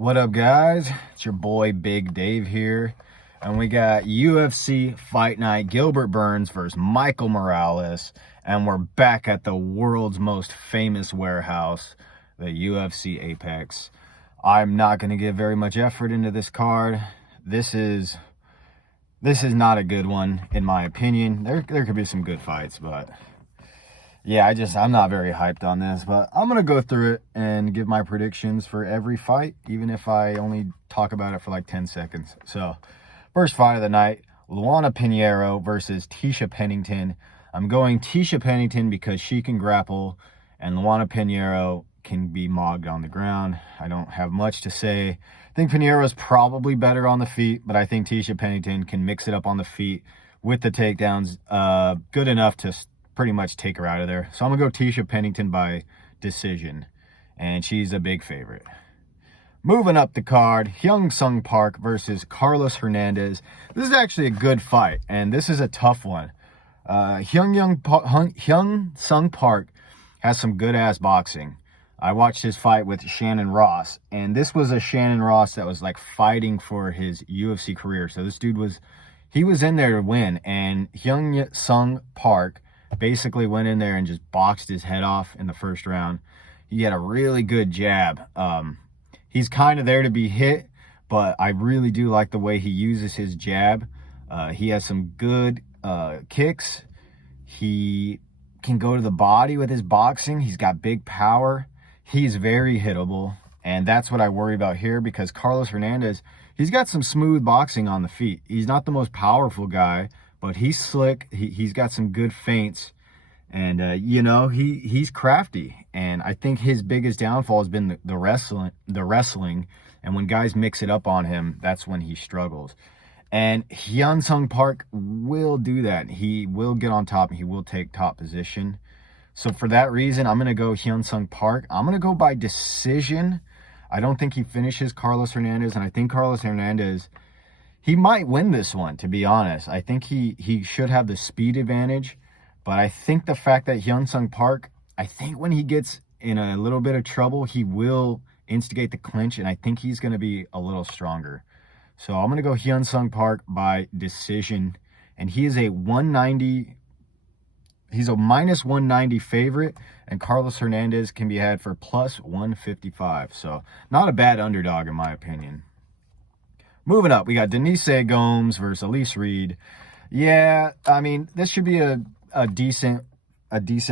What up, guys? It's your boy Big Dave here, and we got UFC Fight Night, Gilbert Burns versus Michael Morales, and we're back at the world's most famous warehouse, the UFC Apex. I'm not going to give very much effort into this card. This is not a good one, in my opinion. There could be some good fights, but yeah, I'm not very hyped on this, but I'm going to go through it and give my predictions for every fight, even if I only talk about it for like 10 seconds. So, first fight of the night, Luana Pinheiro versus Tisha Pennington. I'm going Tisha Pennington because she can grapple, and Luana Pinheiro can be mogged on the ground. I don't have much to say. I think Pinheiro is probably better on the feet, but I think Tisha Pennington can mix it up on the feet with the takedowns good enough to pretty much take her out of there. So I'm going to go Tisha Pennington by decision, and she's a big favorite. Moving up the card, Hyun Sung Park versus Carlos Hernandez. This is actually a good fight, and this is a tough one. Hyun Sung Park has some good-ass boxing. I watched his fight with Shannon Ross, and this was a Shannon Ross that was like fighting for his UFC career. So this dude was in there to win, and Hyun Sung Park basically went in there and just boxed his head off in the first round. He had a really good jab. He's kind of there to be hit, but I really do like the way he uses his jab. He has some good kicks. He can go to the body with his boxing. He's got big power. He's very hittable, and that's what I worry about here, because Carlos Hernandez, he's got some smooth boxing on the feet. He's not the most powerful guy, but he's slick. He's got some good feints, and he's crafty. And I think his biggest downfall has been the wrestling. And when guys mix it up on him, that's when he struggles. And Hyun Sung Park will do that. He will get on top, and he will take top position. So for that reason, I'm going to go Hyun Sung Park. I'm going to go by decision. I don't think he finishes Carlos Hernandez, and I think Carlos Hernandez, he might win this one, to be honest. I think he should have the speed advantage, but I think the fact that Hyun Sung Park, I think when he gets in a little bit of trouble, he will instigate the clinch, and I think he's going to be a little stronger. So I'm going to go Hyun Sung Park by decision, and he is a minus 190 favorite, and Carlos Hernandez can be had for plus 155. So not a bad underdog, in my opinion. Moving up, we got Denise Gomes versus Elise Reed. Yeah, I mean, this should be a decent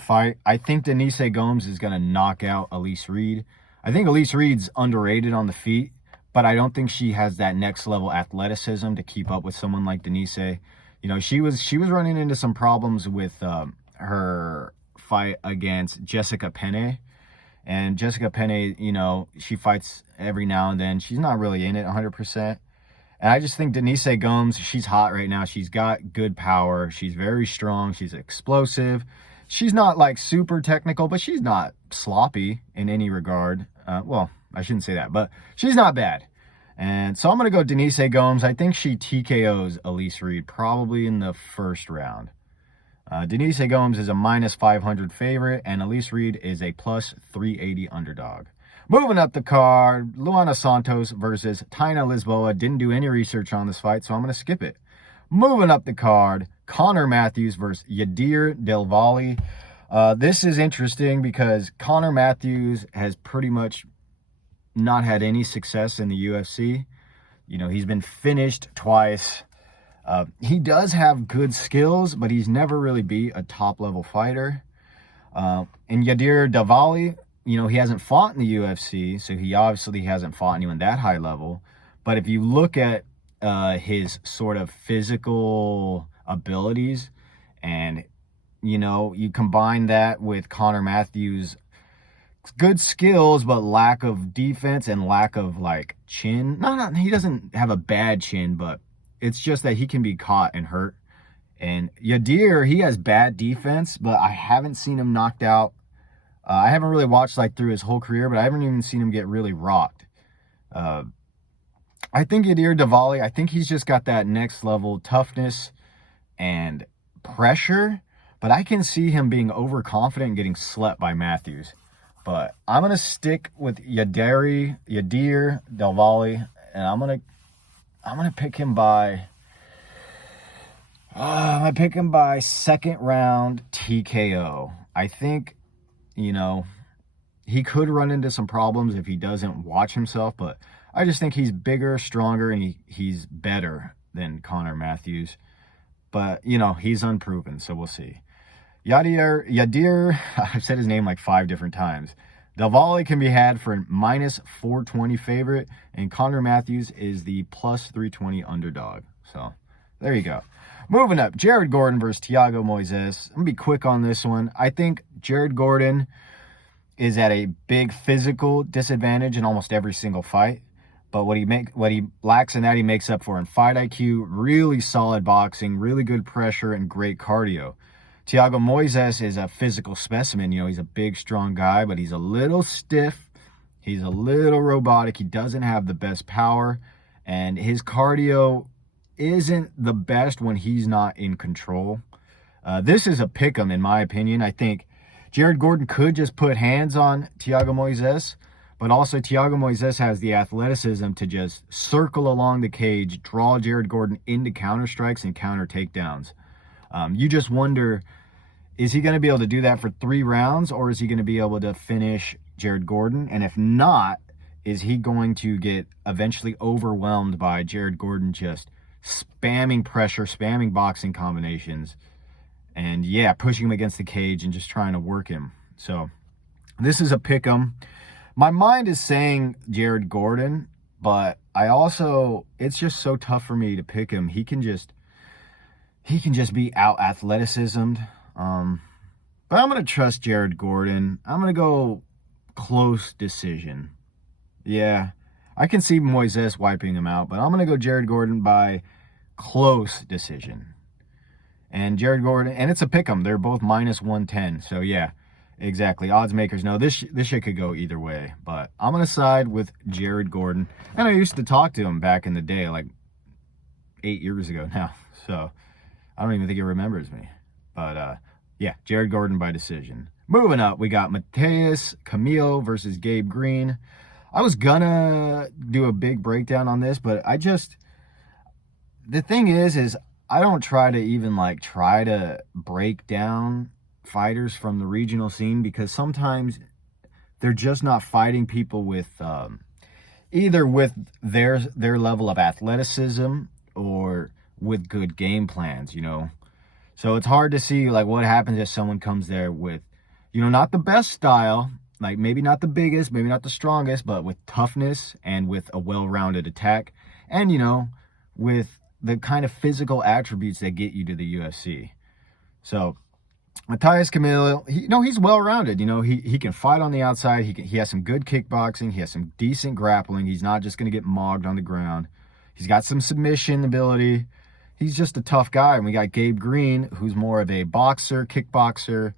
fight. I think Denise Gomes is going to knock out Elise Reed. I think Elise Reed's underrated on the feet, but I don't think she has that next level athleticism to keep up with someone like Denise. You know, she was running into some problems with her fight against Jessica Penne. And Jessica Penne, you know, she fights every now and then. She's not really in it 100%. And I just think Denise Gomes, she's hot right now. She's got good power. She's very strong. She's explosive. She's not like super technical, but she's not sloppy in any regard. Well, I shouldn't say that, but she's not bad. And so I'm going to go Denise Gomes. I think she TKOs Elise Reed probably in the first round. Denise Gomes is a minus 500 favorite, and Elise Reed is a plus 380 underdog. Moving up the card, Luana Santos versus Taina Lisboa. Didn't do any research on this fight, so I'm going to skip it. Moving up the card, Connor Matthews versus Yadir Del Valle. This is interesting because Connor Matthews has pretty much not had any success in the UFC. You know, he's been finished twice. He does have good skills, but he's never really beat a top-level fighter. And Yadir Del Valle, you know, he hasn't fought in the UFC, so he obviously hasn't fought anyone that high level. But if you look at his sort of physical abilities, and, you know, you combine that with Connor Matthews' good skills, but lack of defense and lack of, like, chin. He doesn't have a bad chin, but it's just that he can be caught and hurt. And Yadir, he has bad defense, but I haven't seen him knocked out. I haven't really watched like through his whole career, but I haven't even seen him get really rocked. I think Yadir Del Valle, I think he's just got that next level toughness and pressure, but I can see him being overconfident and getting slept by Matthews. But I'm going to stick with Yadir Del Valle, and I'm going to pick him by second round TKO. I think, he could run into some problems if he doesn't watch himself, but I just think he's bigger, stronger, and he's better than Connor Matthews. But, he's unproven, so we'll see. Yadir, I've said his name like 5 different times. Del Valle can be had for minus 420 favorite, and Connor Matthews is the plus 320 underdog. So, there you go. Moving up, Jared Gordon versus Thiago Moises. I'm going to be quick on this one. I think Jared Gordon is at a big physical disadvantage in almost every single fight. But what he lacks in that, he makes up for in fight IQ, really solid boxing, really good pressure, and great cardio. Thiago Moises is a physical specimen. He's a big, strong guy, but he's a little stiff. He's a little robotic. He doesn't have the best power, and his cardio isn't the best when he's not in control. This is a pick'em, in my opinion. I think Jared Gordon could just put hands on Thiago Moises, but also Thiago Moises has the athleticism to just circle along the cage, draw Jared Gordon into counter strikes and counter takedowns. You just wonder, is he going to be able to do that for 3 rounds, or is he going to be able to finish Jared Gordon? And if not, is he going to get eventually overwhelmed by Jared Gordon just spamming pressure, spamming boxing combinations, and pushing him against the cage and just trying to work him? So this is a pick'em. My mind is saying Jared Gordon, but it's just so tough for me to pick him. He can just be out athleticismed. But I'm going to trust Jared Gordon. I'm going to go close decision. Yeah, I can see Moises wiping him out, but I'm going to go Jared Gordon by close decision. And Jared Gordon, and it's a pick'em. They're both minus 110. So yeah, exactly. Odds makers know this shit could go either way. But I'm going to side with Jared Gordon. And I used to talk to him back in the day, like 8 years ago now. So I don't even think he remembers me. But Jared Gordon by decision. Moving up, we got Mateus Camilo versus Gabe Green. I was gonna do a big breakdown on this, but the thing is I don't try to even try to break down fighters from the regional scene, because sometimes they're just not fighting people with either with their level of athleticism or with good game plans, So it's hard to see what happens if someone comes there with, not the best style, maybe not the biggest, maybe not the strongest, but with toughness and with a well-rounded attack, and with the kind of physical attributes that get you to the UFC. So Mateus Camilo, he's well-rounded. He can fight on the outside. He has some good kickboxing. He has some decent grappling. He's not just going to get mogged on the ground. He's got some submission ability. He's just a tough guy. And we got Gabe Green, who's more of a boxer, kickboxer,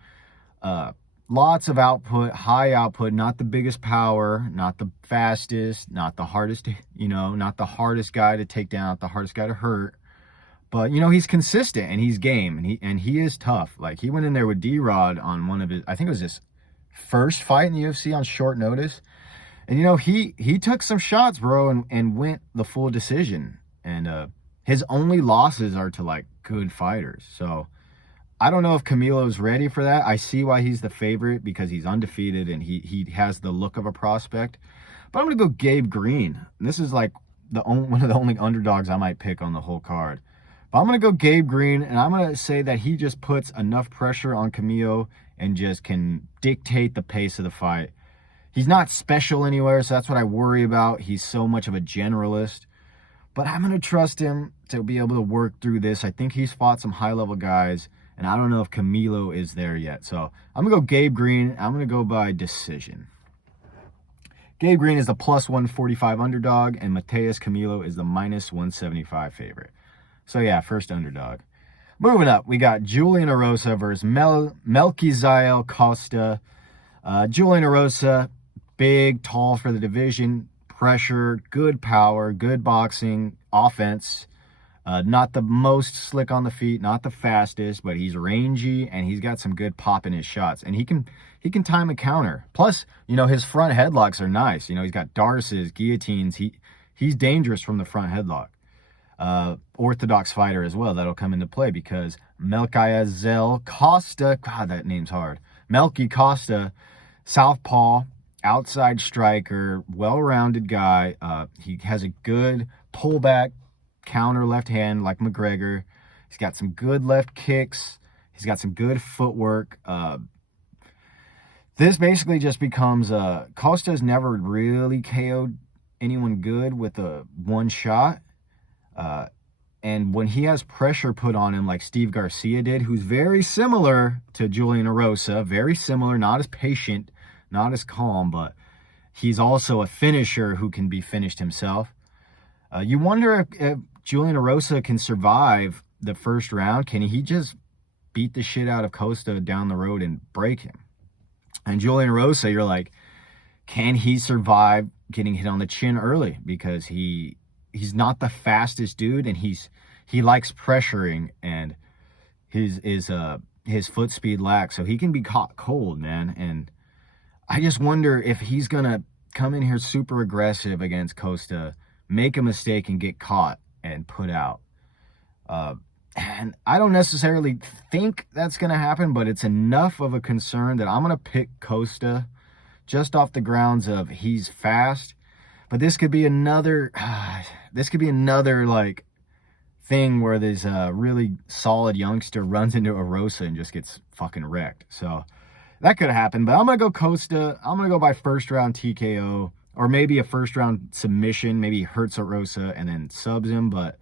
lots of output, high output, not the biggest power, not the fastest, not the hardest, not the hardest guy to take down, not the hardest guy to hurt. But, he's consistent and he's game and he is tough. He went in there with D-Rod on one of his, I think it was his first fight in the UFC on short notice. And, he took some shots, bro, and went the full decision. And his only losses are to, good fighters. So I don't know if Camilo's ready for that. I see why he's the favorite, because he's undefeated and he has the look of a prospect. But I'm going to go Gabe Green. And this is, one of the only underdogs I might pick on the whole card. But I'm going to go Gabe Green, and I'm going to say that he just puts enough pressure on Camilo and just can dictate the pace of the fight. He's not special anywhere, so that's what I worry about. He's so much of a generalist. But I'm going to trust him to be able to work through this. I think he's fought some high-level guys, and I don't know if Camilo is there yet. So I'm going to go Gabe Green. I'm going to go by decision. Gabe Green is the plus 145 underdog, and Mateus Camilo is the minus 175 favorite. So yeah, first underdog. Moving up, we got Julian Erosa versus Melquizael Costa. Julian Erosa, big, tall for the division, pressure, good power, good boxing, offense. Not the most slick on the feet, not the fastest, but he's rangy and he's got some good pop in his shots. And he can time a counter. Plus, you know, his front headlocks are nice. You know, he's got darces, guillotines. He's dangerous from the front headlock. Orthodox fighter as well. That'll come into play because Melquizael Costa, God, that name's hard. Melky Costa, southpaw, outside striker, well-rounded guy. He has a good pullback counter left hand like McGregor. He's got some good left kicks. He's got some good footwork. This basically just becomes Costa's never really KO'd anyone good with a one shot. And when he has pressure put on him like Steve Garcia did, who's very similar to Julian Erosa, very similar, not as patient, not as calm, but he's also a finisher who can be finished himself. You wonder if Julian Erosa can survive the first round. Can he just beat the shit out of Costa down the road and break him? And Julian Erosa, you're like, can he survive getting hit on the chin early? Because he's not the fastest dude, and he likes pressuring, and his foot speed lacks, so he can be caught cold, man. And I just wonder if he's gonna come in here super aggressive against Costa, make a mistake and get caught and put out. And I don't necessarily think that's gonna happen, but it's enough of a concern that I'm gonna pick Costa just off the grounds of he's fast. But this could be another like thing where there's a really solid youngster runs into Erosa and just gets fucking wrecked. So that could happen, but I'm going to go Costa. I'm going to go by first round TKO, or maybe a first round submission. Maybe he hurts Erosa and then subs him, but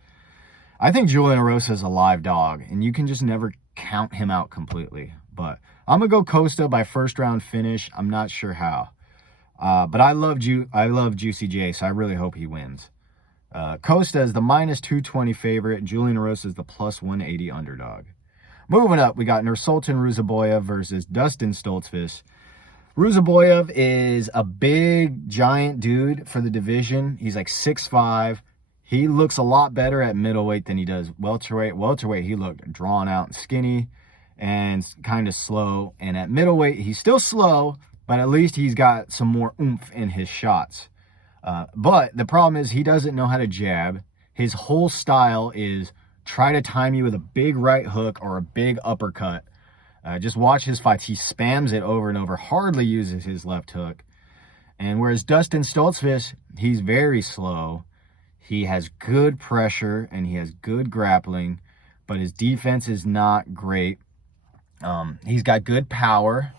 I think Julian Erosa is a live dog, and you can just never count him out completely. But I'm going to go Costa by first round finish. I'm not sure how. But I love Juicy J, so I really hope he wins. Costa is the -220 favorite. Julian Erosa is the +180 underdog. Moving up, we got Nursultan Ruzaboyev versus Dustin Stoltzfus. Ruzaboyev is a big, giant dude for the division. He's like 6'5". He looks a lot better at middleweight than he does welterweight. Welterweight, he looked drawn out and skinny and kind of slow. And at middleweight, he's still slow, but at least he's got some more oomph in his shots. But the problem is he doesn't know how to jab. His whole style is try to time you with a big right hook or a big uppercut. Just watch his fights. He spams it over and over, hardly uses his left hook. And whereas Dustin Stoltzfus, he's very slow. He has good pressure and he has good grappling, but his defense is not great. He's got good power.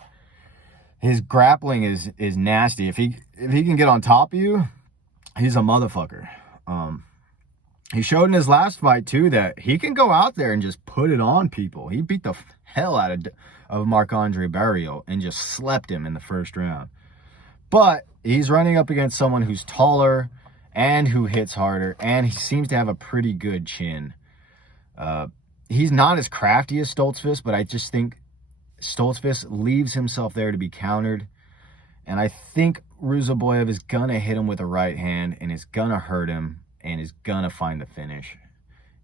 His grappling is nasty. If he can get on top of you, he's a motherfucker. He showed in his last fight too that he can go out there and just put it on people. He beat the hell out of Marc-Andre Barrios and just slept him in the first round. But he's running up against someone who's taller and who hits harder, and he seems to have a pretty good chin. He's not as crafty as Stoltzfus, but I just think Stoltzfus leaves himself there to be countered. And I think Ruzaboyev is going to hit him with a right hand and is going to hurt him and is going to find the finish.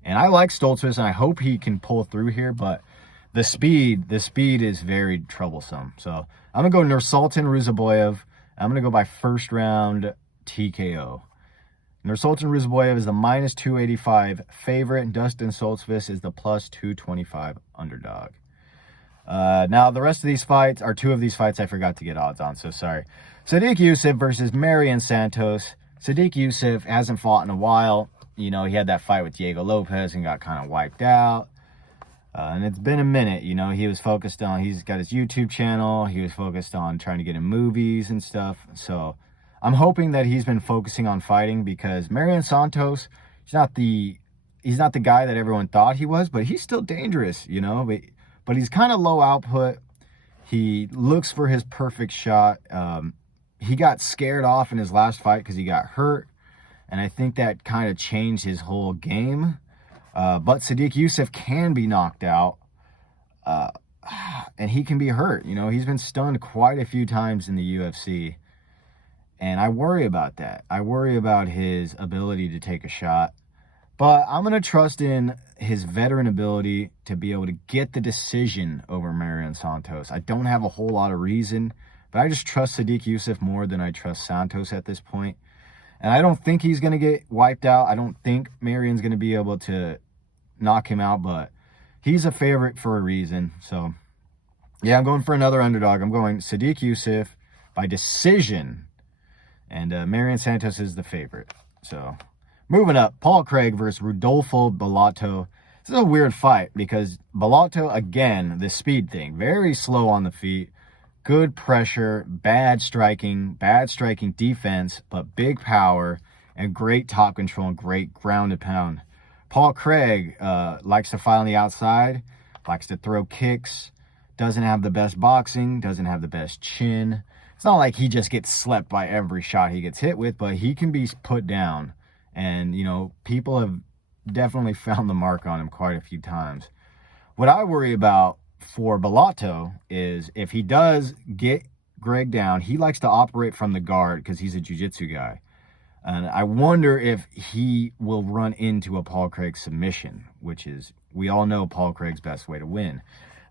And I like Stoltzfus, and I hope he can pull through here, but the speed is very troublesome. So I'm going to go Nursultan Ruzaboyev. I'm going to go by first round TKO. Nursultan Ruzaboyev is the -285 favorite, and Dustin Stoltzfus is the +225 underdog. Now, the rest of these fights, or two of these fights, I forgot to get odds on, so sorry. Sadiq Yusuff versus Marion Santos. Sadiq Yusuff hasn't fought in a while. You know, he had that fight with Diego Lopez and got kind of wiped out. And it's been a minute, you know. He was focused on, he's got his YouTube channel. He was focused on trying to get in movies and stuff. So I'm hoping that he's been focusing on fighting, because Marion Santos, he's not the guy that everyone thought he was, but he's still dangerous, you know. But he's kind of low output. He looks for his perfect shot. He got scared off in his last fight because he got hurt, and I think that kind of changed his whole game. But Sadiq Yusuff can be knocked out, and he can be hurt. You know, he's been stunned quite a few times in the UFC, and I worry about that. I worry about his ability to take a shot. But I'm going to trust in his veteran ability to be able to get the decision over Marion Santos. I don't have a whole lot of reason, but I just trust Sodiq Yusuff more than I trust Santos at this point. And I don't think he's going to get wiped out. I don't think Marion's going to be able to knock him out, but he's a favorite for a reason. So, yeah, I'm going for another underdog. I'm going Sodiq Yusuff by decision. And Marion Santos is the favorite. So, moving up, Paul Craig versus Rodolfo Bellato. This is a weird fight because Bellato, again, the speed thing, very slow on the feet. Good pressure, bad striking defense, but big power and great top control and great ground and pound. Paul Craig likes to fight on the outside, likes to throw kicks, doesn't have the best boxing, doesn't have the best chin. It's not like he just gets slept by every shot he gets hit with, but he can be put down. And, you know, people have definitely found the mark on him quite a few times. What I worry about for Bellato is if he does get Greg down, he likes to operate from the guard because he's a jiu-jitsu guy. And I wonder if he will run into a Paul Craig submission, which is, we all know Paul Craig's best way to win.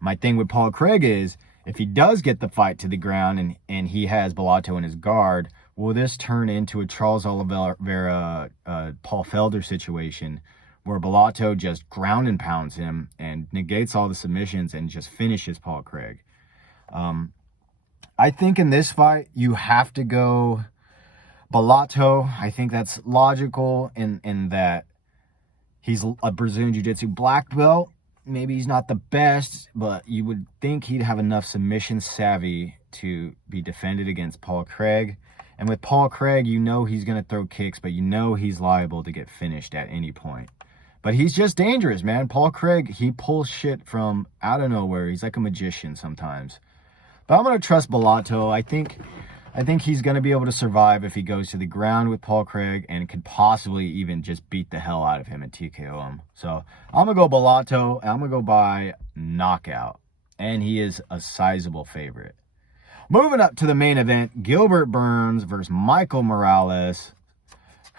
My thing with Paul Craig is, if he does get the fight to the ground and he has Bellato in his guard, will this turn into a Charles Oliveira, Paul Felder situation where Bellato just ground and pounds him and negates all the submissions and just finishes Paul Craig? I think in this fight, you have to go Bellato. I think that's logical in that he's a Brazilian Jiu-Jitsu black belt. Maybe he's not the best, but you would think he'd have enough submission savvy to be defended against Paul Craig. And with Paul Craig, you know he's going to throw kicks, but you know he's liable to get finished at any point. But he's just dangerous, man. Paul Craig, he pulls shit from out of nowhere. He's like a magician sometimes. But I'm going to trust Bellato. I think he's going to be able to survive if he goes to the ground with Paul Craig and could possibly even just beat the hell out of him and TKO him. So I'm going to go Bellato. I'm going to go by knockout. And he is a sizable favorite. Moving up to the main event, Gilbert Burns versus Michael Morales.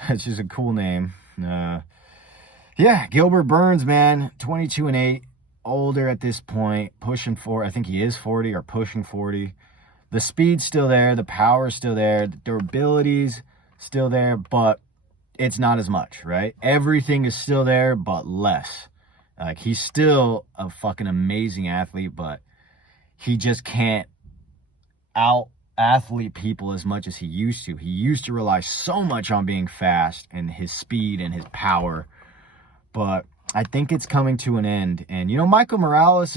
That's just a cool name. Yeah, Gilbert Burns, man, 22-8, older at this point, pushing 40. I think he is 40 or pushing 40. The speed's still there, the power's still there, the durability's still there, but it's not as much, right? Everything is still there, but less. Like, he's still a fucking amazing athlete, but he just can't out-athlete people as much as he used to. He used to rely so much on being fast and his speed and his power. But I think it's coming to an end. And, you know, Michael Morales,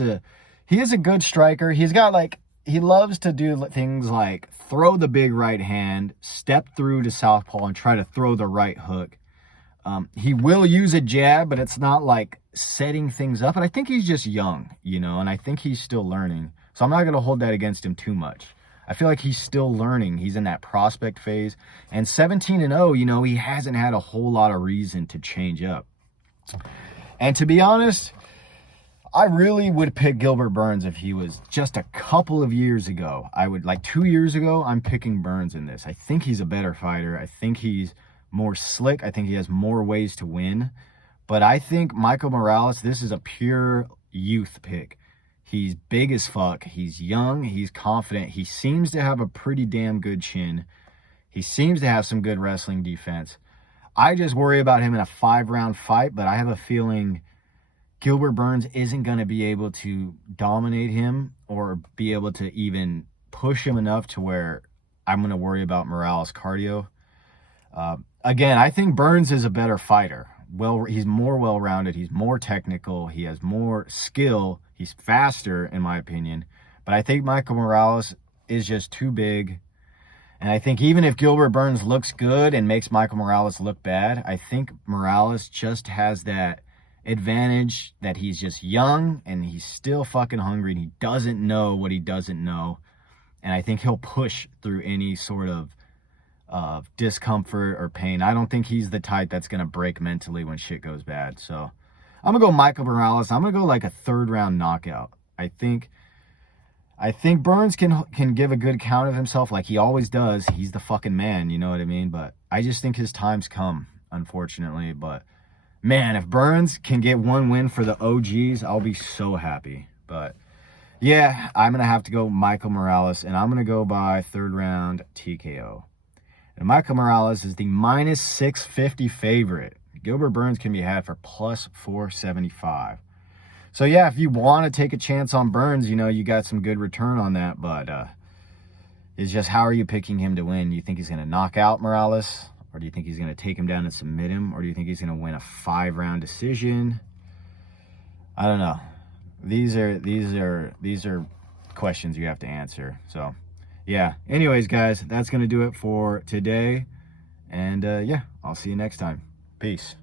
he is a good striker. He's got, like, he loves to do things like throw the big right hand, step through to southpaw, and try to throw the right hook. He will use a jab, but it's not like setting things up. And I think he's just young, you know, and I think he's still learning. So I'm not going to hold that against him too much. I feel like he's still learning. He's in that prospect phase. And 17-0, you know, he hasn't had a whole lot of reason to change up. And to be honest, I really would pick Gilbert Burns if he was just a couple of years ago. I would, like 2 years ago, I'm picking Burns in this. I think he's a better fighter. I think he's more slick. I think he has more ways to win. But I think Michael Morales, this is a pure youth pick. He's big as fuck. He's young. He's confident. He seems to have a pretty damn good chin. He seems to have some good wrestling defense. I just worry about him in a 5-round fight, but I have a feeling Gilbert Burns isn't going to be able to dominate him or be able to even push him enough to where I'm going to worry about Morales' cardio. Again, I think Burns is a better fighter. Well, he's more well-rounded. He's more technical. He has more skill. He's faster, in my opinion. But I think Michael Morales is just too big. And I think even if Gilbert Burns looks good and makes Michael Morales look bad, I think Morales just has that advantage that he's just young and he's still fucking hungry and he doesn't know what he doesn't know. And I think he'll push through any sort of discomfort or pain. I don't think he's the type that's going to break mentally when shit goes bad. So I'm going to go Michael Morales. I'm going to go like a 3rd-round knockout. I think Burns can give a good count of himself like he always does. He's the fucking man, you know what I mean? But I just think his time's come, unfortunately. But Man, if Burns can get one win for the OGs, I'll be so happy. But yeah, I'm going to have to go Michael Morales, and I'm going to go by 3rd round TKO. And Michael Morales is the minus 650 favorite. Gilbert Burns can be had for plus 475. So yeah, if you want to take a chance on Burns, you know, you got some good return on that, but it's just, how are you picking him to win? Do you think he's going to knock out Morales? Or do you think he's going to take him down and submit him? Or do you think he's going to win a 5-round decision? I don't know. These are questions you have to answer. So yeah, anyways guys, that's going to do it for today. And yeah, I'll see you next time. Peace.